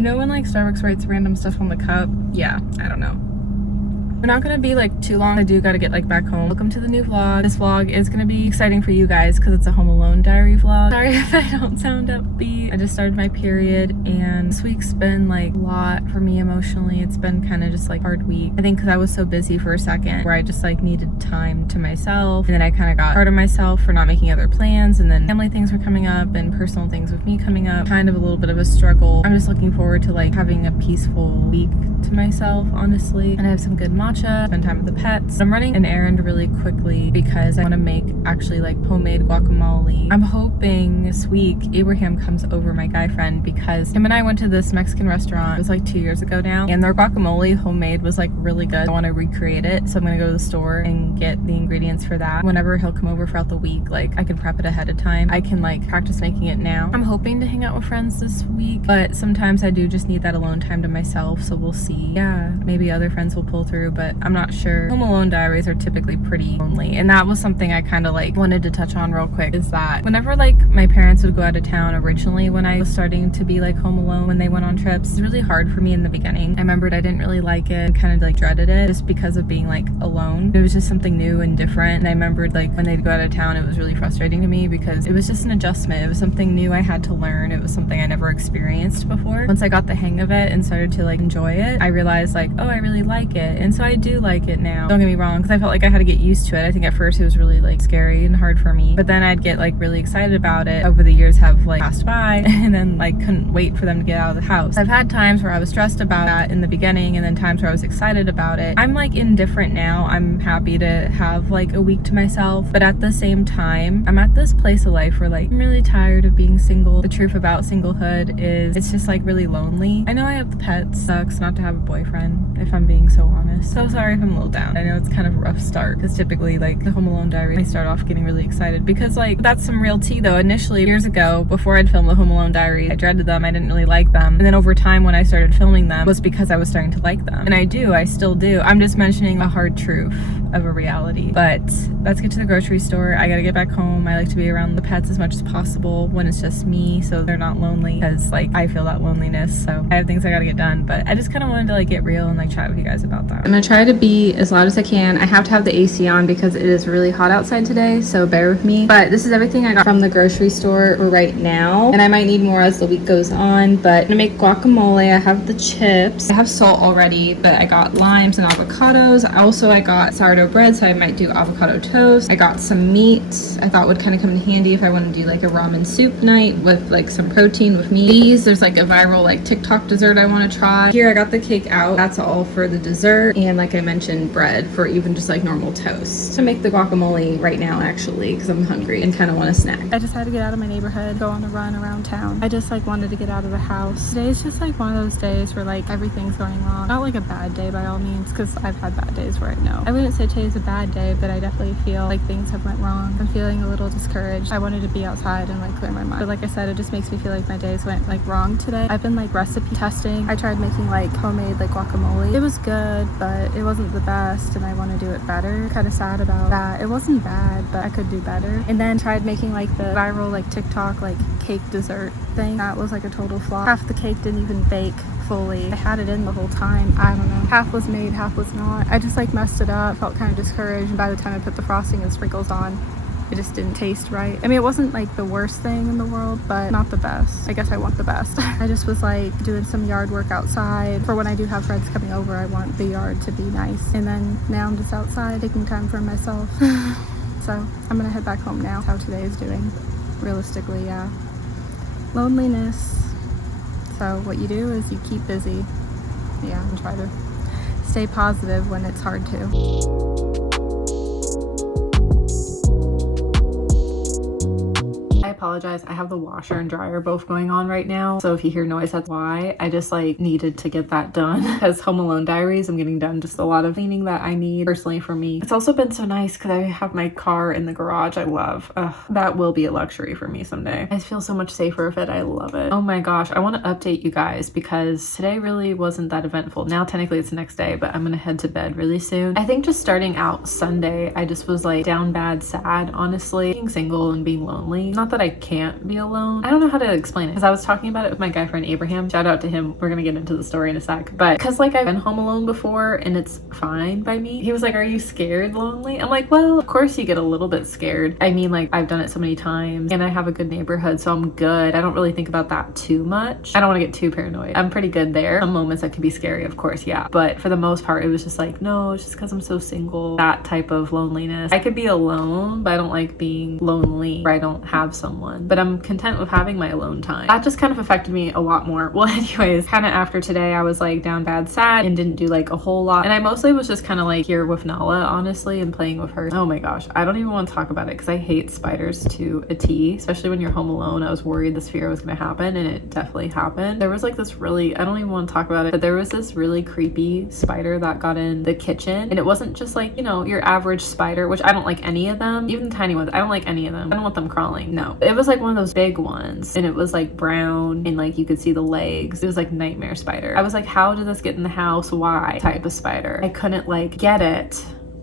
You know when like Starbucks writes random stuff on the cup? Yeah, I don't know. We're not gonna be like too long. I do gotta get like back home. Welcome to the new vlog. This vlog is gonna be exciting for you guys because it's a Home Alone diary vlog. Sorry if I don't sound upbeat. I just started my period and this week's been like a lot for me emotionally. It's been kind of just like a hard week. I think because I was so busy for a second where I just like needed time to myself, and then I kind of got hard on myself for not making other plans, and then family things were coming up and personal things with me coming up. Kind of a little bit of a struggle. I'm just looking forward to like having a peaceful week to myself, honestly, and I have some good matcha, spend time with the pets. I'm running an errand really quickly because I want to make actually like homemade guacamole. I'm hoping this week Abraham comes over, my guy friend, because him and I went to this Mexican restaurant. It was like 2 years ago now, and their guacamole homemade was like really good. I want to recreate it, so I'm gonna go to the store and get the ingredients for that. Whenever he'll come over throughout the week, like I can prep it ahead of time. I can like practice making it now. I'm hoping to hang out with friends this week, but sometimes I do just need that alone time to myself, so we'll see. Yeah, maybe other friends will pull through, but I'm not sure. Home Alone diaries are typically pretty lonely, and that was something I kind of like wanted to touch on real quick, is that whenever like my parents would go out of town originally when I was starting to be like home alone when they went on trips, it's really hard for me in the beginning. I remembered I didn't really like it, kind of like dreaded it just because of being like alone. It was just something new and different, and I remembered like when they'd go out of town it was really frustrating to me because it was just an adjustment. It was something new I had to learn. It was something I never experienced before. Once I got the hang of it and started to like enjoy it, I realized like, oh, I really like it, and so I do like it now. Don't get me wrong, because I felt like I had to get used to it. I think at first it was really like scary and hard for me, but then I'd get like really excited about it. Over the years have like passed by and then like couldn't wait for them to get out of the house. I've had times where I was stressed about that in the beginning, and then times where I was excited about it. I'm like indifferent now. I'm happy to have like a week to myself, but at the same time I'm at this place of life where like I'm really tired of being single. The truth about singlehood is it's just like really lonely. I know I have the pets. Sucks not to have a boyfriend, if I'm being so honest. So sorry if I'm a little down. I know it's kind of a rough start because typically like the Home Alone diary, I start off getting really excited because like that's some real tea though. Initially years ago, before I'd filmed the Home Alone diary, I dreaded them. I didn't really like them, and then over time when I started filming them was because I was starting to like them, and I still do. I'm just mentioning a hard truth of a reality. But let's get to the grocery store. I gotta get back home. I like to be around the pets as much as possible when it's just me, so they're not lonely, because like I feel that loneliness. So I have things I gotta get done, but I just kind of wanted to like get real and like chat with you guys about that. I'm gonna try to be as loud as I can. I have to have the AC on because it is really hot outside today, so bear with me. But this is everything I got from the grocery store for right now, and I might need more as the week goes on. But I'm gonna make guacamole. I have the chips. I have salt already, but I got limes and avocados. I got sourdough bread, so I might do avocado toast. I got some meat I thought would kind of come in handy if I want to do like a ramen soup night with like some protein with meat. There's like a viral like TikTok dessert I want to try. Here I got the cake out. That's all for the dessert, and like I mentioned, bread for even just like normal toast. To make the guacamole right now actually because I'm hungry and kind of want a snack. I just had to get out of my neighborhood, go on a run around town. I just like wanted to get out of the house. Today's just like one of those days where like everything's going wrong. Not like a bad day by all means, because I've had bad days where I know. I wouldn't say today's a bad day, but I definitely feel like things have went wrong. I'm feeling a little discouraged. I wanted to be outside and like clear my mind, but like I said, it just makes me feel like my days went like wrong today. I've been like recipe testing. I tried making like homemade like guacamole. It was good, but it wasn't the best, and I want to do it better. Kind of sad about that. It wasn't bad, but I could do better. And then tried making like the viral like TikTok like cake dessert thing. That was like a total flop. Half the cake didn't even bake fully. I had it in the whole time. I don't know. Half was made, half was not. I just like messed it up, felt kind of discouraged, and by the time I put the frosting and sprinkles on, it just didn't taste right. I mean, it wasn't like the worst thing in the world, but not the best. I guess I want the best. I just was like doing some yard work outside. For when I do have friends coming over, I want the yard to be nice. And then now I'm just outside taking time for myself. So I'm gonna head back home now. How today is doing. Realistically, yeah. Loneliness. So what you do is you keep busy. Yeah, and try to stay positive when it's hard to. I apologize. I have the washer and dryer both going on right now, so if you hear noise, that's why. I just like needed to get that done because Home Alone diaries, I'm getting done just a lot of cleaning that I need personally for me. It's also been so nice because I have my car in the garage. I love that will be a luxury for me someday. I feel so much safer with it. I love it. Oh my gosh, I want to update you guys because today really wasn't that eventful. Now technically it's the next day, but I'm gonna head to bed really soon. I think just starting out Sunday, I just was like down bad, sad, honestly. Being single and being lonely, not that I I can't be alone. I don't know how to explain it because I was talking about it with my guy friend Abraham. Shout out to him. We're gonna get into the story in a sec. But because like I've been home alone before and it's fine by me. He was like, are you scared lonely? I'm like, well, of course you get a little bit scared. I mean, like I've done it so many times and I have a good neighborhood, so I'm good. I don't really think about that too much. I don't want to get too paranoid. I'm pretty good there. Some moments that can be scary, of course, yeah. But for the most part, it was just like, no, it's just because I'm so single. That type of loneliness. I could be alone, but I don't like being lonely where I don't have someone. But I'm content with having my alone time. That just kind of affected me a lot more. Well, anyways, kind of after today, I was like down bad sad and didn't do like a whole lot. And I mostly was just kind of like here with Nala, honestly, and playing with her. Oh my gosh, I don't even want to talk about it because I hate spiders to a T, especially when you're home alone. I was worried this fear was going to happen, and it definitely happened. There was like this really, I don't even want to talk about it, but there was this really creepy spider that got in the kitchen, and it wasn't just like, you know, your average spider, which I don't like any of them, even the tiny ones. I don't like any of them. I don't want them crawling. No, it was like one of those big ones, and it was like brown, and like you could see the legs. It was like nightmare spider. I was like, how did this get in the house? Why? Type of spider. I couldn't like get it.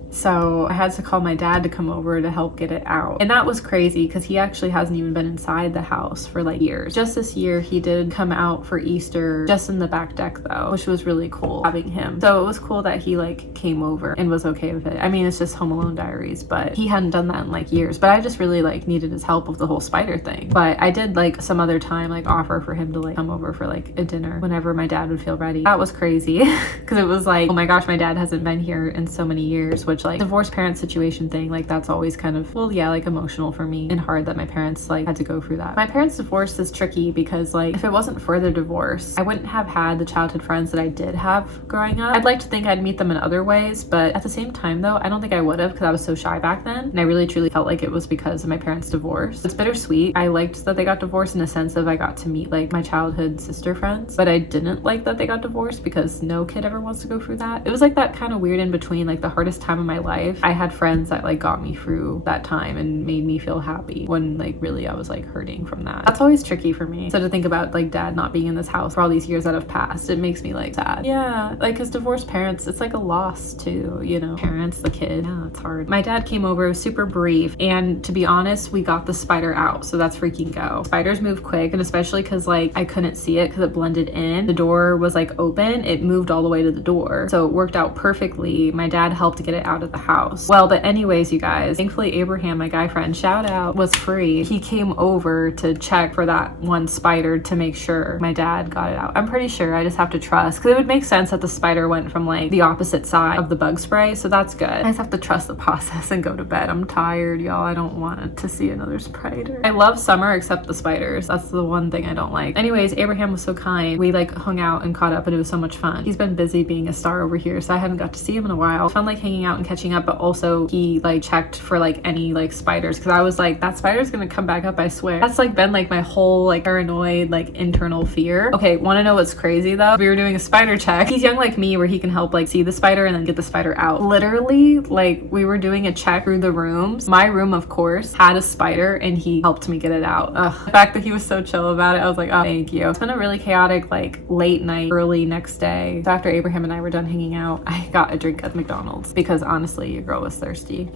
So I had to call my dad to come over to help get it out. And that was crazy because he actually hasn't even been inside the house for like years. Just this year, he did come out for Easter just in the back deck though, which was really cool having him. So it was cool that he like came over and was okay with it. I mean, it's just Home Alone Diaries, but he hadn't done that in like years. But I just really like needed his help with the whole spider thing. But I did like some other time like offer for him to like come over for like a dinner whenever my dad would feel ready. That was crazy because it was like, oh my gosh, my dad hasn't been here in so many years, which like divorced parent situation thing, like that's always kind of, well, yeah, like emotional for me and hard that my parents like had to go through that. My parents' divorce is tricky because like if it wasn't for their divorce, I wouldn't have had the childhood friends that I did have growing up. I'd like to think I'd meet them in other ways, but at the same time though, I don't think I would have because I was so shy back then, and I really truly felt like it was because of my parents' divorce. It's bittersweet. I liked that they got divorced in a sense of I got to meet like my childhood sister friends, but I didn't like that they got divorced because no kid ever wants to go through that. It was like that kind of weird in between, like the hardest time of my life. I had friends that like got me through that time and made me feel happy when like really I was like hurting from that. That's always tricky for me. So to think about like dad not being in this house for all these years that have passed, it makes me like sad. Yeah, like because divorced parents, it's like a loss too, you know, parents, the kid. Yeah, it's hard. My dad came over, it was super brief, and to be honest, we got the spider out, so that's freaking go. Spiders move quick, and especially because like I couldn't see it because it blended in. The door was like open, it moved all the way to the door, so it worked out perfectly. My dad helped get it out of the house. Well, but anyways, you guys, thankfully Abraham, my guy friend, shout out, was free. He came over to check for that one spider to make sure my dad got it out. I'm pretty sure, I just have to trust, because it would make sense that the spider went from like the opposite side of the bug spray, so that's good. I just have to trust the process and go to bed. I'm tired, y'all. I don't want to see another spider. I love summer except the spiders. That's the one thing I don't like. Anyways, Abraham was so kind. We like hung out and caught up, and it was so much fun. He's been busy being a star over here, so I haven't got to see him in a while. Fun like hanging out and catching up, but also he like checked for like any like spiders, because I was like, that spider's gonna come back up, I swear. That's like been like my whole like paranoid like internal fear. Okay, want to know what's crazy though? We were doing a spider check. He's young like me where he can help like see the spider and then get the spider out. Literally, like we were doing a check through the rooms. My room, of course, had a spider and he helped me get it out. Ugh. The fact that he was so chill about it, I was like, oh, thank you. It's been a really chaotic like late night, early next day. So after Abraham and I were done hanging out, I got a drink at McDonald's because honestly, your girl was thirsty.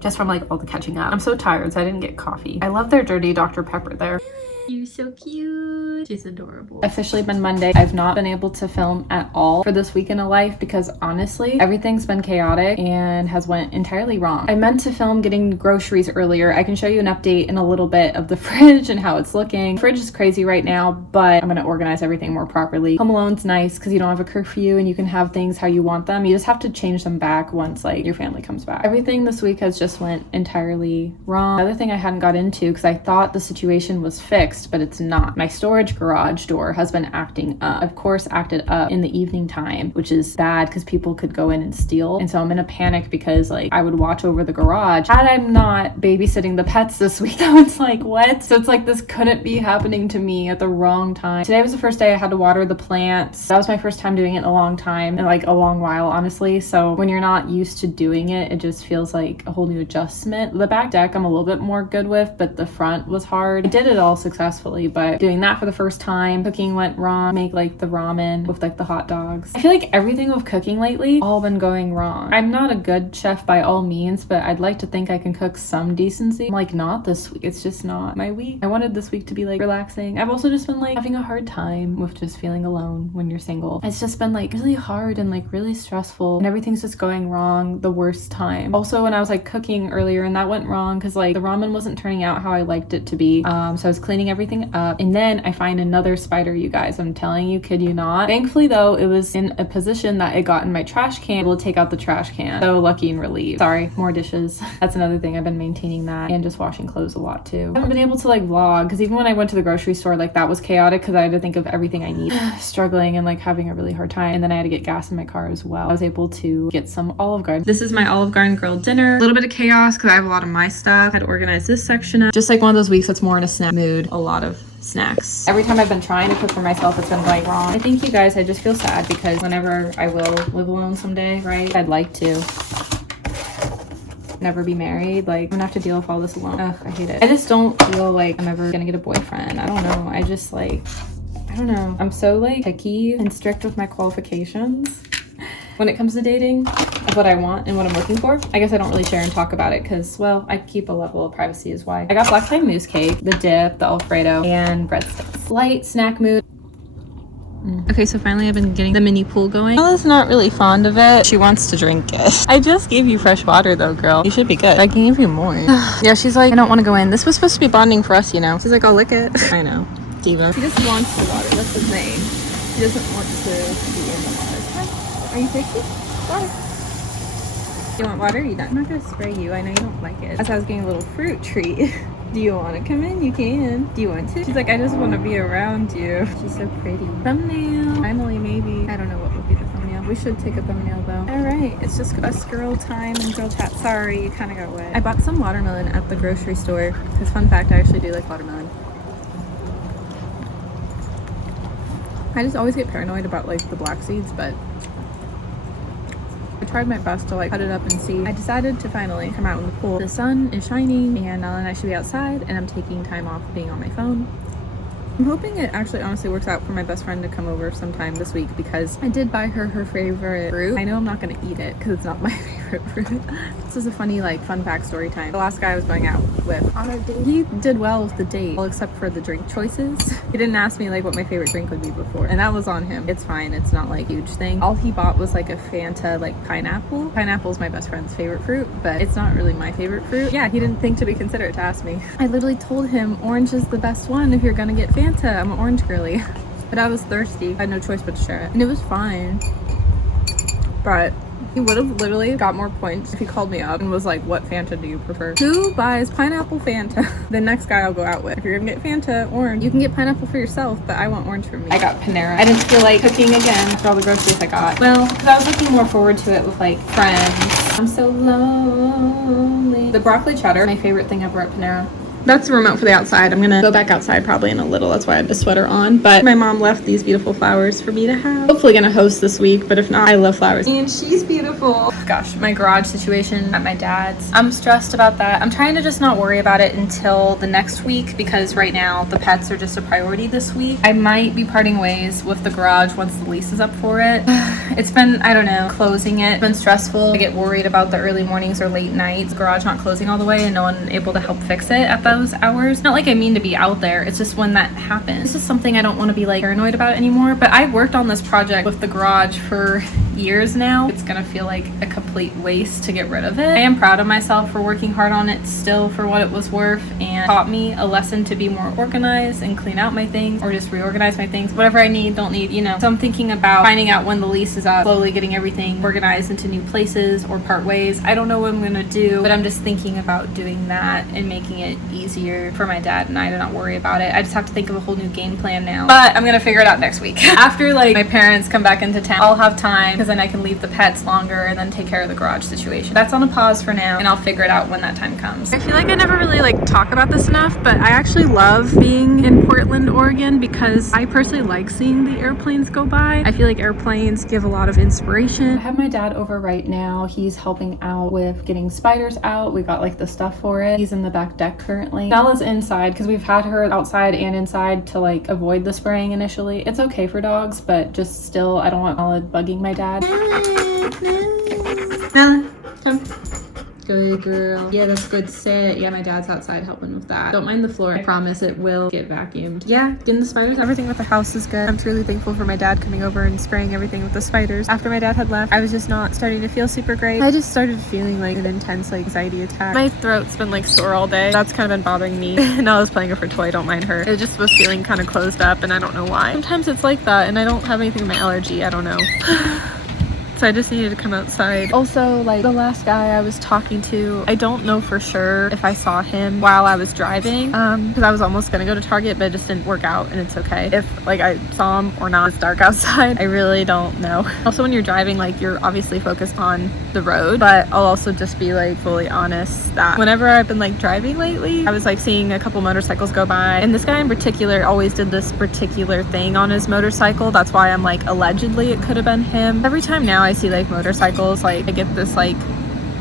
Just from like all the catching up. I'm so tired, so I didn't get coffee. I love their dirty Dr. Pepper there. You're so cute. She's adorable. Officially been Monday. I've not been able to film at all for this week in a life because honestly, everything's been chaotic and has went entirely wrong. I meant to film getting groceries earlier. I can show you an update in a little bit of the fridge and how it's looking. The fridge is crazy right now, but I'm gonna organize everything more properly. Home Alone's nice because you don't have a curfew and you can have things how you want them. You just have to change them back once like your family comes back. Everything this week has just went entirely wrong. Another thing I hadn't got into because I thought the situation was fixed, but it's not. My storage garage door has been acting up. Of course, acted up in the evening time, which is bad because people could go in and steal. And so I'm in a panic because like I would watch over the garage. Had I'm not babysitting the pets this week, though, it's like, what? So it's like this couldn't be happening to me at the wrong time. Today was the first day I had to water the plants. That was my first time doing it in a long time, and like a long while, honestly. So when you're not used to doing it, it just feels like a whole new adjustment. The back deck I'm a little bit more good with, but the front was hard. I did it all successfully. successfully, but doing that for the first time, cooking went wrong, make like the ramen with like the hot dogs. I feel like everything with cooking lately all been going wrong. I'm not a good chef by all means, but I'd like to think I can cook some decency. I'm like, not this week. It's just not my week. I wanted this week to be like relaxing. I've also just been like having a hard time with just feeling alone when you're single. It's just been like really hard and like really stressful, and everything's just going wrong the worst time. Also, when I was like cooking earlier and that went wrong because like the ramen wasn't turning out how I liked it to be. So I was cleaning everything up, and then I find another spider, you guys. I'm telling you, kid you not. Thankfully though, it was in a position that it got in my trash can, able to take out the trash can. So lucky and relieved. Sorry, more dishes. That's another thing. I've been maintaining that, and just washing clothes a lot too. I haven't been able to like vlog because even when I went to the grocery store, like that was chaotic because I had to think of everything I need. Struggling and like having a really hard time, and then I had to get gas in my car as well. I was able to get some Olive Garden. This is my Olive Garden grilled dinner. A little bit of chaos because I have a lot of my stuff. I had to organize this section up. Just like one of those weeks that's more in a snack mood. A lot of snacks. Every time I've been trying to cook for myself, it's been going wrong. I think, you guys, I just feel sad because whenever I will live alone someday, right, I'd like to never be married. Like, I'm gonna have to deal with all this alone. Ugh, I hate it. I just don't feel like I'm ever gonna get a boyfriend. I don't know. I just like, I don't know. I'm so like picky and strict with my qualifications when it comes to dating, of what I want and what I'm looking for. I guess I don't really share and talk about it because, well, I keep a level of privacy is why. I got black pine mousse cake, the dip, the Alfredo, and breadsticks. Light snack mood. Okay, so finally I've been getting the mini pool going. Ella's not really fond of it. She wants to drink it. I just gave you fresh water though, girl. You should be good. I can give you more. Yeah, she's like, I don't want to go in. This was supposed to be bonding for us, you know. She's like, I'll lick it. I know. Diva. She just wants the water. That's the thing. She doesn't want to be in the water. Are you thirsty? Water. You want water? I'm not gonna spray you. I know you don't like it. As I was getting a little fruit treat. Do you want to come in? You can. Do you want to? She's like, I just want to be around you. She's so pretty. Thumbnail. Finally, maybe. I don't know what would be the thumbnail. We should take a thumbnail though. All right, it's just us girl time and girl chat. Sorry, you kind of got wet. I bought some watermelon at the grocery store because, fun fact, I actually do like watermelon. I just always get paranoid about like the black seeds, but I tried my best to like cut it up and see. I decided to finally come out in the pool. The sun is shining and Nala and I should be outside, and I'm taking time off being on my phone. I'm hoping it actually honestly works out for my best friend to come over sometime this week because I did buy her favorite fruit. I know I'm not going to eat it because it's not my favorite fruit. This is a funny like fun fact story time. The last guy I was going out with on a date, he did well with the date, all except for the drink choices. He didn't ask me like what my favorite drink would be before, and that was on him. It's fine. It's not like a huge thing. All he bought was like a Fanta like pineapple. Pineapple's my best friend's favorite fruit, but it's not really my favorite fruit. Yeah, he didn't think to be considerate to ask me. I literally told him orange is the best one if you're gonna get Fanta. I'm an orange girly. But I was thirsty. I had no choice but to share it. And it was fine. But he would have literally got more points if he called me up and was like, what Fanta do you prefer? Who buys pineapple Fanta? The next guy I'll go out with. If you're gonna get Fanta orange, you can get pineapple for yourself, but I want orange for me. I got Panera. I didn't feel like cooking again for all the groceries I got. Well, because I was looking more forward to it with like friends. I'm so lonely. The broccoli cheddar, my favorite thing ever at Panera. That's the remote for the outside. I'm gonna go back outside probably in a little. That's why I have the sweater on. But my mom left these beautiful flowers for me to have. Hopefully gonna host this week, but if not, I love flowers. And she's beautiful. Gosh, my garage situation at my dad's. I'm stressed about that. I'm trying to just not worry about it until the next week because right now the pets are just a priority this week. I might be parting ways with the garage once the lease is up for it. It's been, I don't know, closing it. It's been stressful. I get worried about the early mornings or late nights. Garage not closing all the way and no one able to help fix it at those hours. Not like I mean to be out there. It's just when that happens. It's just something I don't want to be like paranoid about anymore. But I've worked on this project with the garage for years now. It's gonna feel like a complete waste to get rid of it. I am proud of myself for working hard on it still for what it was worth, and taught me a lesson to be more organized and clean out my things or just reorganize my things. Whatever I need, don't need, you know. So I'm thinking about finding out when the lease is up, slowly getting everything organized into new places or part ways. I don't know what I'm gonna do, but I'm just thinking about doing that and making it easier for my dad and I to not worry about it. I just have to think of a whole new game plan now. But I'm gonna figure it out next week. After like my parents come back into town, I'll have time because then I can leave the pets longer and then take care of the garage situation. That's on a pause for now, and I'll figure it out when that time comes. I feel like I never really like talk about this enough, but I actually love being in Portland, Oregon, because I personally like seeing the airplanes go by. I feel like airplanes give a lot of inspiration. I have my dad over right now. He's helping out with getting spiders out. We got like the stuff for it. He's in the back deck currently. Bella's inside because we've had her outside and inside to like avoid the spraying initially. It's okay for dogs, but just still, I don't want Bella bugging my dad. Bella, come. Good girl. Yeah, that's good. Sit. Yeah, my dad's outside helping with that. Don't mind the floor. I promise it will get vacuumed. Yeah, getting the spiders. Everything with the house is good. I'm truly thankful for my dad coming over and spraying everything with the spiders. After my dad had left, I was just not starting to feel super great. I just started feeling like an intense like anxiety attack. My throat's been like sore all day. That's kind of been bothering me. And I was playing with her toy. Don't mind her. It just was feeling kind of closed up, and I don't know why. Sometimes it's like that, and I don't have anything in my allergy. I don't know. So I just needed to come outside. Also, like the last guy I was talking to, I don't know for sure if I saw him while I was driving, because I was almost gonna go to Target, but it just didn't work out, and it's okay if like I saw him or not. It's dark outside. I really don't know. Also, when you're driving, like you're obviously focused on the road, but I'll also just be like fully honest that whenever I've been like driving lately, I was like seeing a couple motorcycles go by, and this guy in particular always did this particular thing on his motorcycle. That's why I'm like allegedly it could have been him. Every time now I see like motorcycles, like I get this like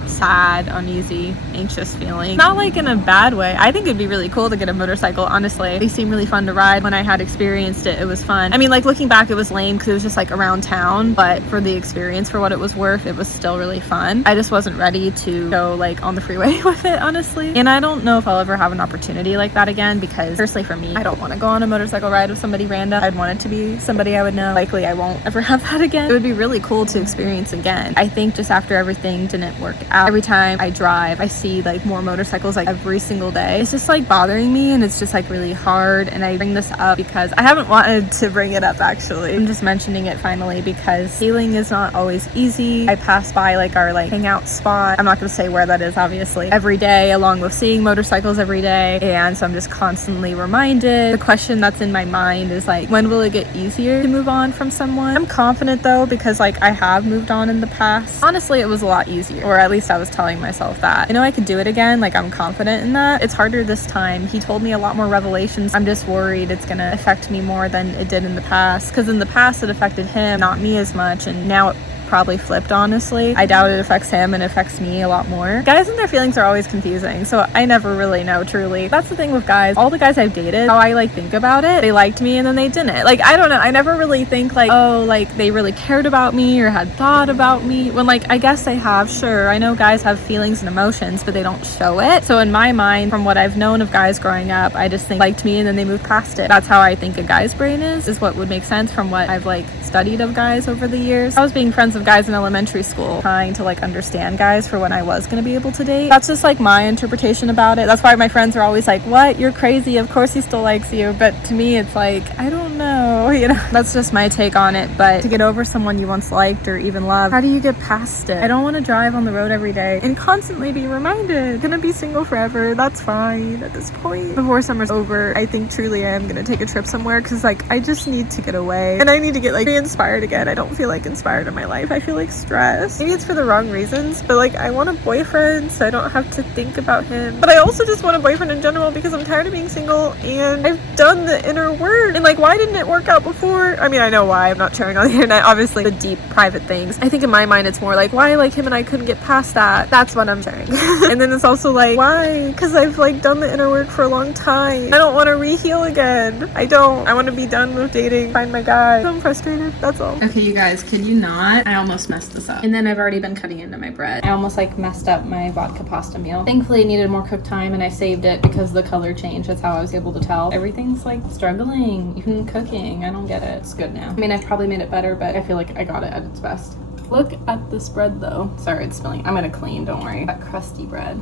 sad, uneasy, anxious feeling. Not like in a bad way. I think it'd be really cool to get a motorcycle, honestly. They seem really fun to ride. When I had experienced it, it was fun. I mean, like looking back, it was lame because it was just like around town, but for the experience, for what it was worth, it was still really fun. I just wasn't ready to go like on the freeway with it, honestly. And I don't know if I'll ever have an opportunity like that again, because personally for me, I don't want to go on a motorcycle ride with somebody random. I'd want it to be somebody I would know. Likely I won't ever have that again. It would be really cool to experience again. I think just after everything didn't work out, every time I drive, I see like more motorcycles like every single day. It's just like bothering me, and it's just like really hard. And I bring this up because I haven't wanted to bring it up actually. I'm just mentioning it finally because healing is not always easy. I pass by like our like hangout spot. I'm not gonna say where that is obviously, every day, along with seeing motorcycles every day. And so I'm just constantly reminded. The question that's in my mind is like, when will it get easier to move on from someone? I'm confident though, because like I have moved on in the past. Honestly, it was a lot easier, or at least I was telling myself that. I know I could do it again, like I'm confident in that. It's harder this time. He told me a lot more revelations. I'm just worried it's gonna affect me more than it did in the past, because in the past it affected him, not me as much, and now it probably flipped, honestly. I doubt it affects him and affects me a lot more. Guys and their feelings are always confusing, so I never really know truly. That's the thing with guys. All the guys I've dated, how I like think about it, they liked me and then they didn't. Like, I don't know. I never really think like, oh, like they really cared about me or had thought about me, when like I guess they have. Sure, I know guys have feelings and emotions, but they don't show it. So in my mind, from what I've known of guys growing up, I just think liked me and then they moved past it. That's how I think a guy's brain is what would make sense from what I've like studied of guys over the years. I was being friends with guys in elementary school, trying to like understand guys for when I was going to be able to date. That's just like my interpretation about it. That's why my friends are always like, what, you're crazy, of course he still likes you. But to me it's like, I don't know, you know. That's just my take on it. But to get over someone you once liked or even loved, how do you get past it? I don't want to drive on the road every day and constantly be reminded, gonna be single forever. That's fine at this point. Before summer's over, I think truly I am gonna take a trip somewhere, because like I just need to get away and I need to get like inspired again. I don't feel like inspired in my life. I feel like stressed. Maybe it's for the wrong reasons, but like I want a boyfriend so I don't have to think about him. But I also just want a boyfriend in general because I'm tired of being single and I've done the inner work. And like, why didn't it work out before? I mean, I know why. I'm not sharing on the internet, obviously, the deep private things. I think in my mind it's more like, why like him and I couldn't get past that. That's what I'm sharing. And then it's also like, why? Because I've like done the inner work for a long time. I don't want to re-heal again. I don't. I want to be done with dating, find my guy. So I'm frustrated. That's all. Okay, you guys, kid you not, I almost messed this up. And then I've already been cutting into my bread. I almost like messed up my vodka pasta meal. Thankfully it needed more cook time and I saved it because the color changed. That's how I was able to tell. Everything's like struggling, even cooking. I don't get it. It's good now. I mean, I've probably made it better, but I feel like I got it at its best. Look at this bread though. Sorry, it's spilling. I'm gonna clean, don't worry. That crusty bread.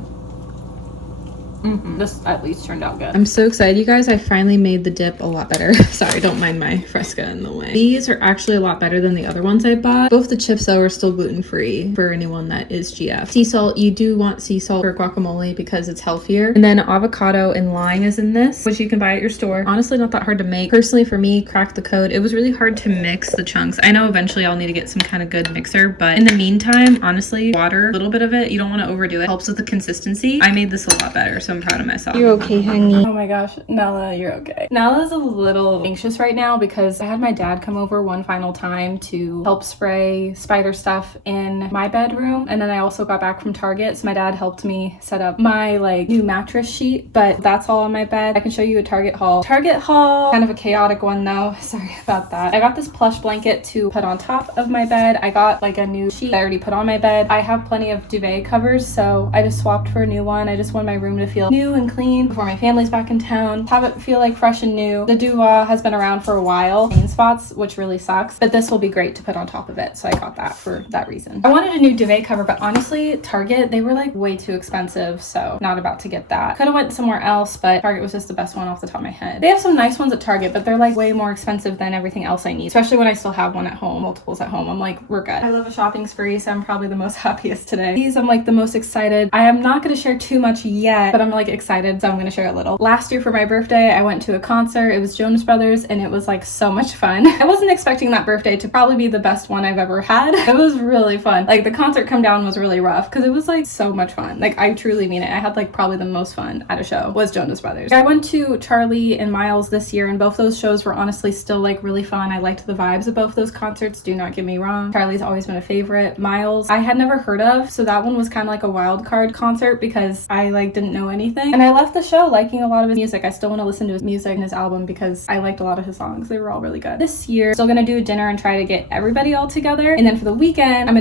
This at least turned out good. I'm so excited, you guys. I finally made the dip a lot better. Sorry, don't mind my Fresca in the way. These are actually a lot better than the other ones I bought. Both the chips though are still gluten-free for anyone that is GF. Sea salt, you do want sea salt for guacamole because it's healthier. And then avocado and lime is in this, which you can buy at your store. Honestly, not that hard to make. Personally, for me, cracked the code. It was really hard to mix the chunks. I know eventually I'll need to get some kind of good mixer, but in the meantime, honestly, water, a little bit of it, you don't want to overdo it. Helps with the consistency. I made this a lot better, so I'm proud of myself. You're okay, honey. Oh my gosh, Nella, you're okay. Nella's a little anxious right now because I had my dad come over one final time to help spray spider stuff in my bedroom, and then I also got back from Target, so my dad helped me set up my like new mattress sheet, but that's all on my bed. I can show you a Target haul. Kind of a chaotic one though. Sorry about that. I got this plush blanket to put on top of my bed. I got like a new sheet I already put on my bed. I have plenty of duvet covers, so I just swapped for a new one. I just want my room to feel new and clean before my family's back in town. Have it feel like fresh and new. The duvet has been around for a while, pain spots, which really sucks, but this will be great to put on top of it, so I got that for that reason. I wanted a new duvet cover, but honestly, Target, they were like way too expensive, so not about to get that. Could have went somewhere else, but Target was just the best one off the top of my head. They have some nice ones at Target, but they're like way more expensive than everything else I need, especially when I still have one at home, multiples at home. I'm like, we're good. I love a shopping spree, so I'm probably the most happiest today. These, I'm like the most excited. I am not going to share too much yet, but I'm like excited, so I'm going to share a little. Last year for my birthday, I went to a concert. It was Jonas Brothers, and it was like so much fun. I wasn't expecting that birthday to probably be the best one I've ever had. It was really fun. Like the concert come down was really rough because it was like so much fun. Like I truly mean it. I had like probably the most fun at a show was Jonas Brothers. I went to Charlie and Miles this year, and both those shows were honestly still like really fun. I liked the vibes of both those concerts, do not get me wrong. Charlie's always been a favorite. Miles I had never heard of, so that one was kind of like a wild card concert because I like didn't know anything, and I left the show liking a lot of his music. I still want to listen to his music and his album because I liked a lot of his songs. They were all really good. This year still gonna do a dinner and try to get everybody all together, and then for the weekend I'm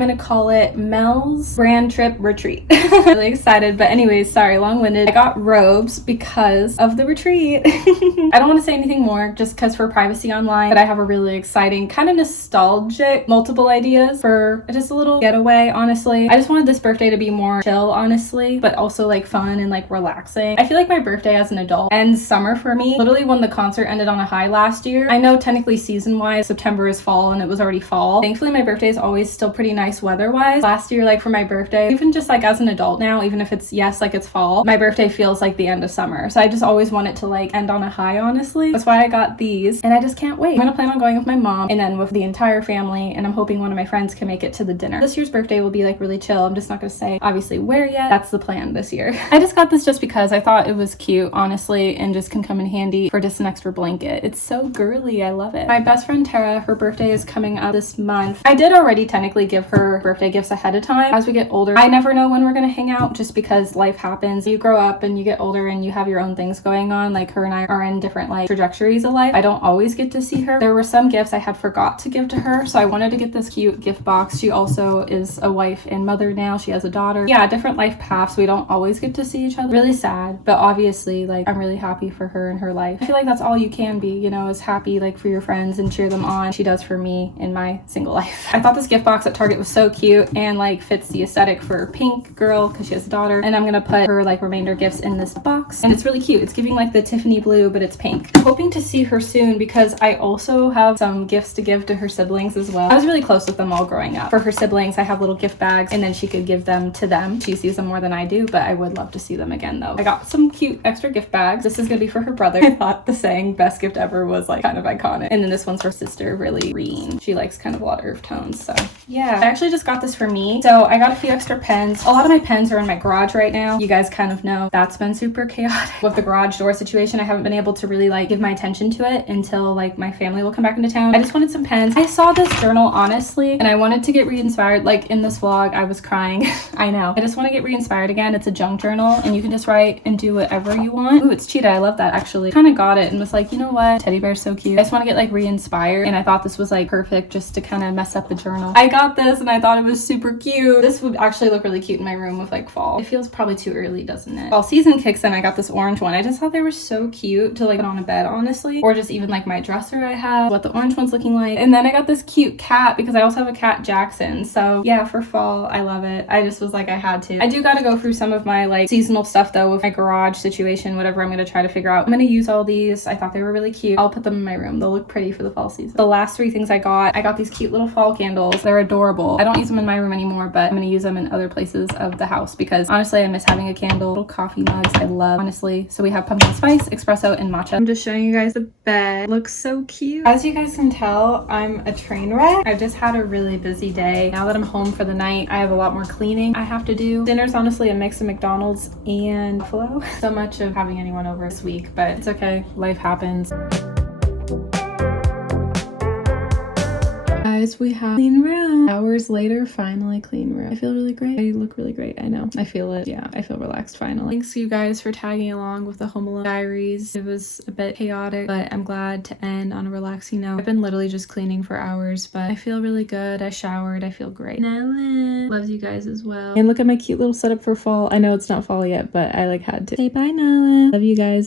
gonna call it MELS brand trip retreat. Really excited, but anyways, sorry, long-winded. I got robes because of the retreat. I don't want to say anything more just because for privacy online, but I have a really exciting kind of nostalgic multiple ideas for just a little getaway. Honestly, I just wanted this birthday to be more chill, honestly, but also like fun and like relaxing. I feel like my birthday as an adult ends summer for me. Literally when the concert ended on a high last year. I know technically season wise September is fall and it was already fall. Thankfully my birthday is always still pretty nice weather wise. Last year, like for my birthday, even just like as an adult now, even if it's yes like it's fall, my birthday feels like the end of summer, so I just always want it to like end on a high, honestly. That's why I got these, and I just can't wait. I'm gonna plan on going with my mom and then with the entire family, and I'm hoping one of my friends can make it to the dinner. This year's birthday will be like really chill. I'm just not gonna say obviously where yet. That's the plan this year. I just got this just because I thought it was cute, honestly, and just can come in handy for just an extra blanket. It's so girly. I love it. My best friend Tara, her birthday is coming up this month. I did already technically give her birthday gifts ahead of time. As we get older, I never know when we're gonna hang out just because life happens. You grow up and you get older and you have your own things going on. Like her and I are in different like trajectories of life. I don't always get to see her. There were some gifts I had forgot to give to her, so I wanted to get this cute gift box. She also is a wife and mother now. She has a daughter. Yeah, different life paths. We don't always get to see each other. Really sad, but obviously like I'm really happy for her and her life. I feel like that's all you can be, you know, is happy like for your friends and cheer them on. She does for me in my single life. I thought this gift box at Target was so cute and like fits the aesthetic for pink girl because she has a daughter, and I'm gonna put her like remainder gifts in this box, and it's really cute. It's giving like the Tiffany blue, but it's pink. I'm hoping to see her soon because I also have some gifts to give to her siblings as well. I was really close with them all growing up. For her siblings, I have little gift bags, and then she could give them to them. She sees them more than I do, but I would love to see them again though. I got some cute extra gift bags. This is gonna be for her brother. I thought the saying best gift ever was like kind of iconic, and then this one's for sister, really green. She likes kind of a lot of earth tones, so yeah. I actually just got this for me, so I got a few extra pens. A lot of my pens are in my garage right now. You guys kind of know that's been super chaotic with the garage door situation. I haven't been able to really like give my attention to it until like my family will come back into town. I just wanted some pens. I saw this journal honestly, and I wanted to get re-inspired. Like in this vlog I was crying. I know, I just want to get re-inspired again. It's a junk journal and you can just write and do whatever you want. Ooh, it's cheetah. I love that actually. Kind of got it and was like, you know what, teddy bear's so cute. I just want to get like re-inspired, and I thought this was like perfect just to kind of mess up the journal. I got this and I thought it was super cute. This would actually look really cute in my room with like fall. It feels probably too early, doesn't it? Fall season kicks in. I got this orange one. I just thought they were so cute to like put on a bed, honestly, or just even like my dresser I have, what the orange one's looking like. And then I got this cute cat because I also have a cat, Jackson. So yeah, for fall, I love it. I just was like, I had to. I do gotta go through some of my like seasonal stuff though with my garage situation, whatever I'm gonna try to figure out. I'm gonna use all these. I thought they were really cute. I'll put them in my room. They'll look pretty for the fall season. The last 3 things I got these cute little fall candles. They're adorable. I don't use them in my room anymore, but I'm gonna use them in other places of the house because honestly I miss having a candle. Little coffee mugs I love, honestly. So we have pumpkin spice, espresso, and matcha. I'm just showing you guys the bed. It looks so cute. As you guys can tell, I'm a train wreck. I've just had a really busy day. Now that I'm home for the night, I have a lot more cleaning I have to do. Dinner's honestly a mix of McDonald's and Buffalo. So much of having anyone over this week, but it's okay. Life happens. Guys, we have clean room. Hours later, finally clean room. I feel really great. I look really great. I know. I feel it. Yeah, I feel relaxed finally. Thanks you guys for tagging along with the Home Alone Diaries. It was a bit chaotic, but I'm glad to end on a relaxing note. I've been literally just cleaning for hours, but I feel really good. I showered. I feel great. Nella loves you guys as well. And look at my cute little setup for fall. I know it's not fall yet, but I like had to say bye, Nella. Love you guys.